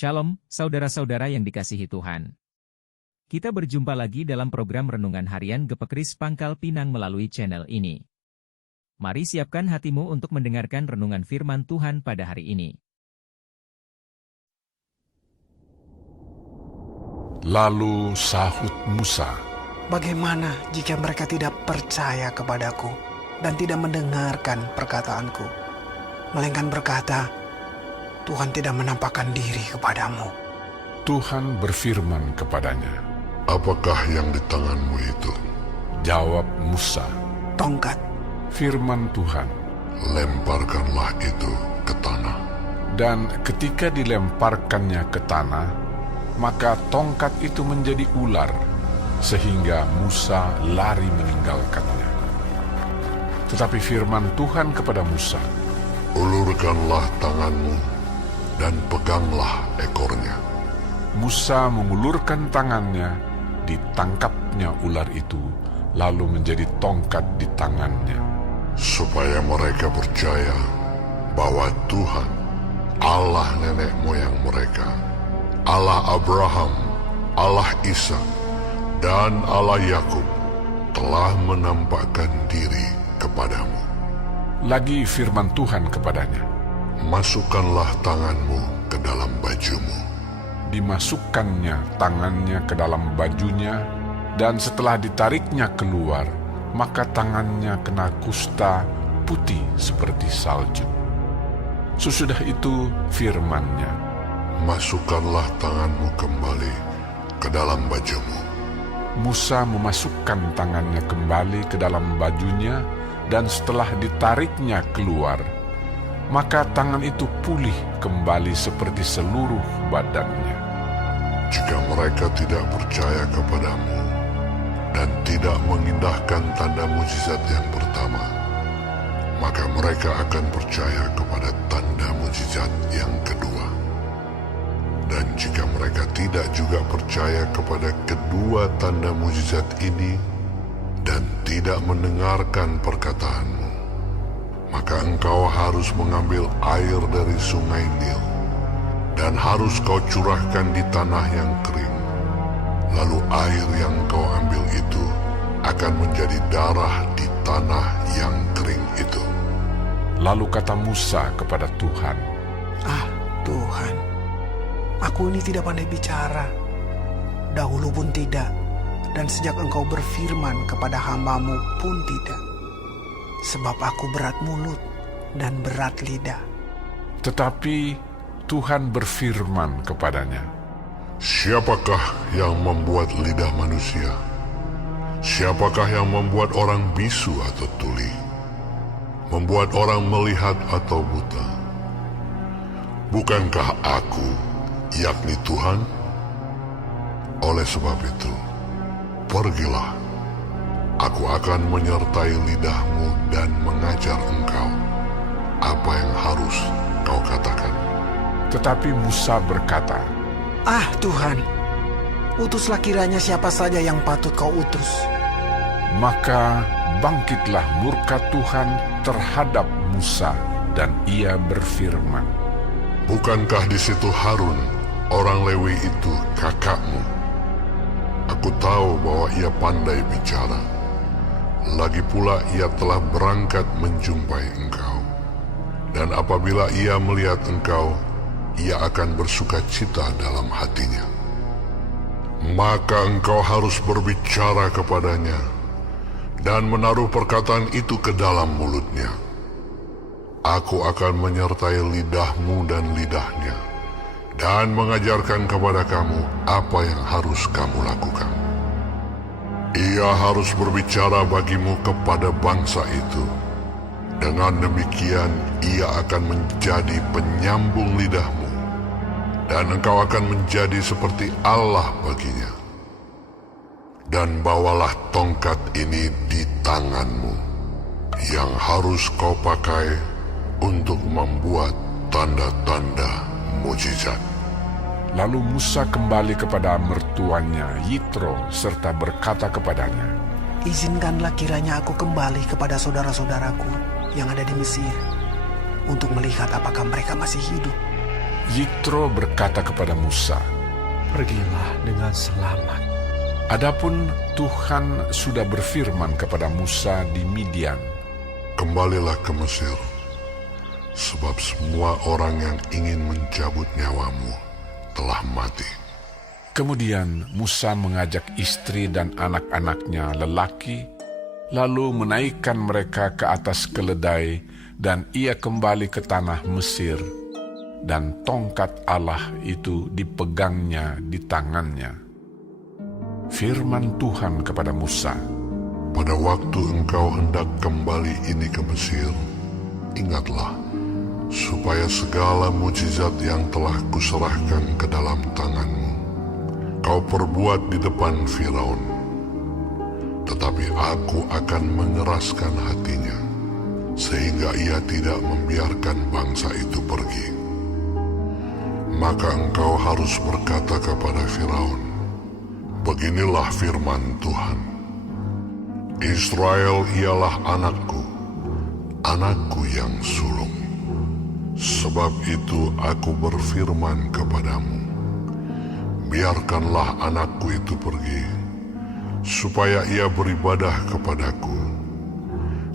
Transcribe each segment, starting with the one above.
Shalom, saudara-saudara yang dikasihi Tuhan. Kita berjumpa lagi dalam program Renungan Harian Gepekris Pangkal Pinang melalui channel ini. Mari siapkan hatimu untuk mendengarkan renungan firman Tuhan pada hari ini. Lalu sahut Musa, "Bagaimana jika mereka tidak percaya kepadaku dan tidak mendengarkan perkataanku, melainkan berkata, Tuhan tidak menampakkan diri kepadamu?" Tuhan berfirman kepadanya. Apakah yang di tanganmu itu? Jawab Musa. "Tongkat." Firman Tuhan. Lemparkanlah itu ke tanah. Dan ketika dilemparkannya ke tanah, maka tongkat itu menjadi ular, sehingga Musa lari meninggalkannya. Tetapi firman Tuhan kepada Musa, Ulurkanlah tanganmu dan peganglah ekornya. Musa mengulurkan tangannya, ditangkapnya ular itu, lalu menjadi tongkat di tangannya. Supaya mereka percaya bahwa Tuhan, Allah nenek moyang mereka, Allah Abraham, Allah Ishak, dan Allah Yakub, telah menampakkan diri kepadamu. Lagi firman Tuhan kepadanya, Masukkanlah tanganmu ke dalam bajumu. dimasukkannya tangannya ke dalam bajunya, dan setelah ditariknya keluar, maka tangannya kena kusta putih seperti salju. Sesudah itu firman-Nya, Masukkanlah tanganmu kembali ke dalam bajumu. Musa memasukkan tangannya kembali ke dalam bajunya, dan setelah ditariknya keluar, maka tangan itu pulih kembali seperti seluruh badannya. Jika mereka tidak percaya kepadamu dan tidak mengindahkan tanda mujizat yang pertama, maka mereka akan percaya kepada tanda mujizat yang kedua. Dan jika mereka tidak juga percaya kepada kedua tanda mujizat ini dan tidak mendengarkan perkataanmu, maka engkau harus mengambil air dari sungai Nil dan harus kau curahkan di tanah yang kering. Lalu air yang kau ambil itu akan menjadi darah di tanah yang kering itu. Lalu kata Musa kepada Tuhan, "Ah, Tuhan, aku ini tidak pandai bicara. Dahulu pun tidak, dan sejak Engkau berfirman kepada hamba-Mu pun tidak. Sebab aku berat mulut dan berat lidah." tetapi Tuhan berfirman kepadanya, Siapakah yang membuat lidah manusia? Siapakah yang membuat orang bisu atau tuli? Membuat orang melihat atau buta? Bukankah aku, yakni Tuhan? Oleh sebab itu, pergilah. Aku akan menyertai lidahmu dan mengajar engkau apa yang harus kau katakan. Tetapi Musa berkata, "Ah, Tuhan, utuslah kiranya siapa saja yang patut kau utus." maka bangkitlah murka Tuhan terhadap Musa, dan ia berfirman, Bukankah di situ Harun, orang Lewi itu kakakmu? Aku tahu bahwa ia pandai bicara. Lagi pula ia telah berangkat menjumpai engkau. Dan apabila ia melihat engkau, ia akan bersuka cita dalam hatinya. Maka engkau harus berbicara kepadanya dan menaruh perkataan itu ke dalam mulutnya. Aku akan menyertai lidahmu dan lidahnya, dan mengajarkan kepada kamu apa yang harus kamu lakukan. Ia harus berbicara bagimu kepada bangsa itu. Dengan demikian ia akan menjadi penyambung lidahmu, dan engkau akan menjadi seperti Allah baginya. Dan bawalah tongkat ini di tanganmu, yang harus kau pakai untuk membuat tanda-tanda mujizat. Lalu Musa kembali kepada mertuanya Yitro serta berkata kepadanya, "Izinkanlah kiranya aku kembali kepada saudara-saudaraku yang ada di Mesir, untuk melihat apakah mereka masih hidup." Yitro berkata kepada Musa, Pergilah dengan selamat. adapun Tuhan sudah berfirman kepada Musa di Midian, Kembalilah ke Mesir, sebab semua orang yang ingin mencabut nyawamu telah mati. Kemudian Musa mengajak istri dan anak-anaknya lelaki, lalu menaikkan mereka ke atas keledai, dan ia kembali ke tanah Mesir, dan tongkat Allah itu dipegangnya di tangannya. Firman Tuhan kepada Musa, Pada waktu engkau hendak kembali ini ke Mesir, ingatlah, supaya segala mujizat yang telah kuserahkan ke dalam tanganmu, kau perbuat di depan Firaun. Tetapi aku akan mengeraskan hatinya, sehingga ia tidak membiarkan bangsa itu pergi. Maka engkau harus berkata kepada Firaun, Beginilah firman Tuhan, Israel ialah anakku, anakku yang sulung. Sebab itu aku berfirman kepadamu, biarkanlah anakku itu pergi, supaya ia beribadah kepadaku.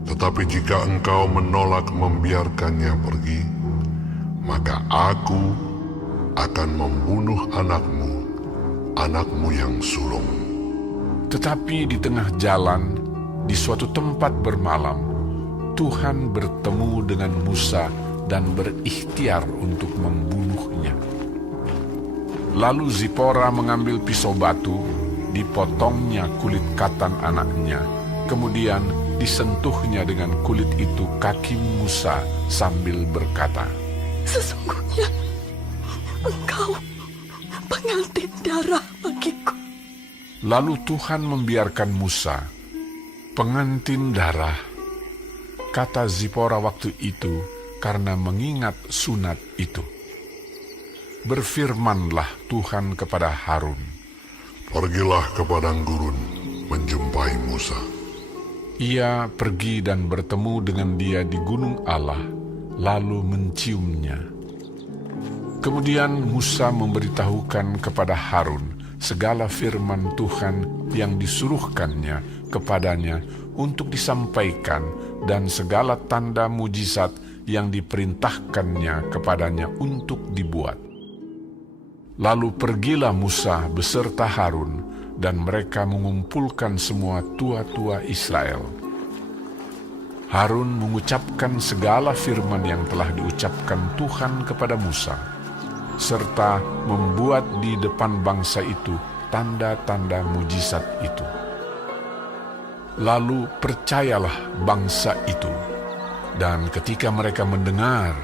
Tetapi jika engkau menolak membiarkannya pergi, maka aku akan membunuh anakmu, anakmu yang sulung. tetapi di tengah jalan, di suatu tempat bermalam, Tuhan bertemu dengan Musa dan berikhtiar untuk membunuhnya. Lalu Zipora mengambil pisau batu, dipotongnya kulit katan anaknya, kemudian disentuhnya dengan kulit itu kaki Musa sambil berkata, Sesungguhnya engkau pengantin darah bagiku. Lalu Tuhan membiarkan Musa, pengantin darah, kata Zipora waktu itu karena mengingat sunat itu. Berfirmanlah Tuhan kepada Harun, Pergilah ke padang gurun menjumpai Musa. Ia pergi dan bertemu dengan dia di gunung Allah, lalu menciumnya. Kemudian Musa memberitahukan kepada Harun segala firman Tuhan yang disuruhkannya kepadanya untuk disampaikan dan segala tanda mujizat yang diperintahkannya kepadanya untuk dibuat. Lalu pergilah Musa beserta Harun, dan mereka mengumpulkan semua tua-tua Israel. Harun mengucapkan segala firman yang telah diucapkan Tuhan kepada Musa, serta membuat di depan bangsa itu tanda-tanda mujizat itu. Lalu percayalah bangsa itu, dan ketika mereka mendengar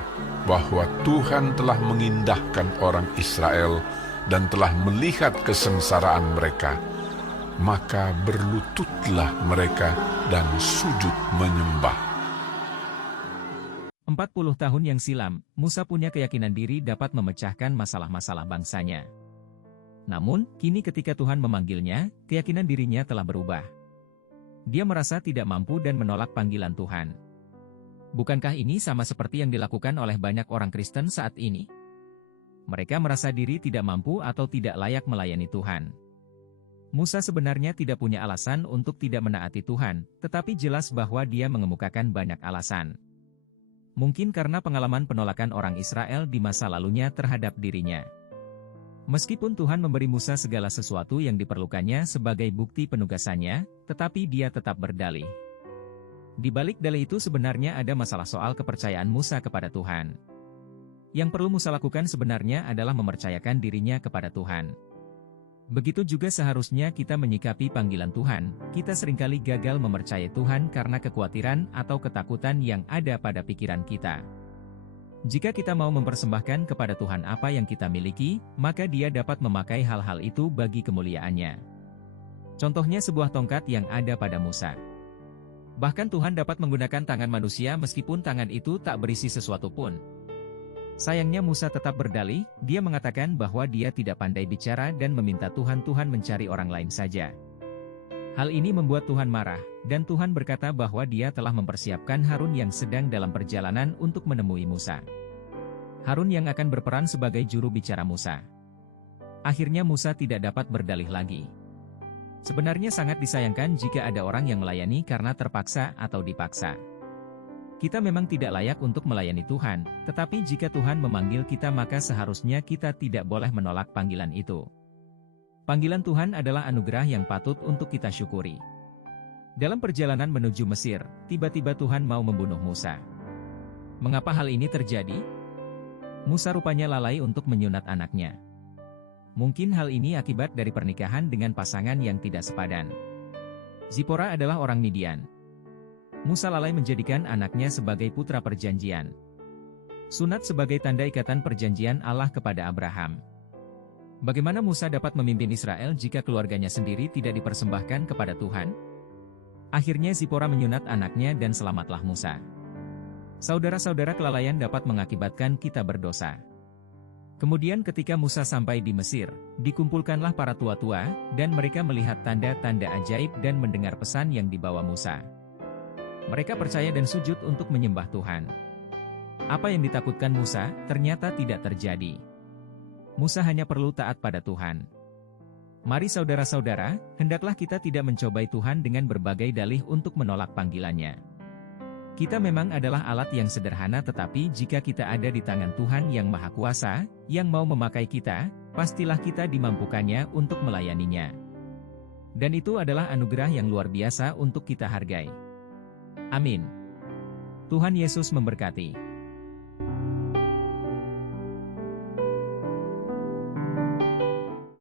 bahwa Tuhan telah mengindahkan orang Israel dan telah melihat kesengsaraan mereka, maka berlututlah mereka dan sujud menyembah. 40 tahun yang silam, Musa punya keyakinan diri dapat memecahkan masalah-masalah bangsanya. Namun, kini ketika Tuhan memanggilnya, keyakinan dirinya telah berubah. Dia merasa tidak mampu dan menolak panggilan Tuhan. Bukankah ini sama seperti yang dilakukan oleh banyak orang Kristen saat ini? Mereka merasa diri tidak mampu atau tidak layak melayani Tuhan. Musa sebenarnya tidak punya alasan untuk tidak menaati Tuhan, tetapi jelas bahwa dia mengemukakan banyak alasan. Mungkin karena pengalaman penolakan orang Israel di masa lalunya terhadap dirinya. Meskipun Tuhan memberi Musa segala sesuatu yang diperlukannya sebagai bukti penugasannya, tetapi dia tetap berdalih. Di balik dalih itu sebenarnya ada masalah soal kepercayaan Musa kepada Tuhan. Yang perlu Musa lakukan sebenarnya adalah mempercayakan dirinya kepada Tuhan. Begitu juga seharusnya kita menyikapi panggilan Tuhan. Kita seringkali gagal mempercayai Tuhan karena kekhawatiran atau ketakutan yang ada pada pikiran kita. Jika kita mau mempersembahkan kepada Tuhan apa yang kita miliki, maka Dia dapat memakai hal-hal itu bagi kemuliaan-Nya. Contohnya sebuah tongkat yang ada pada Musa. Bahkan Tuhan dapat menggunakan tangan manusia meskipun tangan itu tak berisi sesuatu pun. Sayangnya Musa tetap berdalih, dia mengatakan bahwa dia tidak pandai bicara dan meminta Tuhan mencari orang lain saja. Hal ini membuat Tuhan marah, dan Tuhan berkata bahwa dia telah mempersiapkan Harun yang sedang dalam perjalanan untuk menemui Musa. Harun yang akan berperan sebagai juru bicara Musa. Akhirnya Musa tidak dapat berdalih lagi. Sebenarnya sangat disayangkan jika ada orang yang melayani karena terpaksa atau dipaksa. Kita memang tidak layak untuk melayani Tuhan, tetapi jika Tuhan memanggil kita maka seharusnya kita tidak boleh menolak panggilan itu. Panggilan Tuhan adalah anugerah yang patut untuk kita syukuri. Dalam perjalanan menuju Mesir, tiba-tiba Tuhan mau membunuh Musa. Mengapa hal ini terjadi? Musa rupanya lalai untuk menyunat anaknya. Mungkin hal ini akibat dari pernikahan dengan pasangan yang tidak sepadan. Zipora adalah orang Midian. Musa lalai menjadikan anaknya sebagai putra perjanjian. Sunat sebagai tanda ikatan perjanjian Allah kepada Abraham. Bagaimana Musa dapat memimpin Israel jika keluarganya sendiri tidak dipersembahkan kepada Tuhan? Akhirnya Zipora menyunat anaknya dan selamatlah Musa. Saudara-saudara, kelalaian dapat mengakibatkan kita berdosa. Kemudian ketika Musa sampai di Mesir, dikumpulkanlah para tua-tua, dan mereka melihat tanda-tanda ajaib dan mendengar pesan yang dibawa Musa. Mereka percaya dan sujud untuk menyembah Tuhan. Apa yang ditakutkan Musa, ternyata tidak terjadi. Musa hanya perlu taat pada Tuhan. Mari saudara-saudara, hendaklah kita tidak mencobai Tuhan dengan berbagai dalih untuk menolak panggilannya. Kita memang adalah alat yang sederhana, tetapi jika kita ada di tangan Tuhan yang Maha Kuasa, yang mau memakai kita, pastilah kita dimampukannya untuk melayaninya. Dan itu adalah anugerah yang luar biasa untuk kita hargai. Amin. Tuhan Yesus memberkati.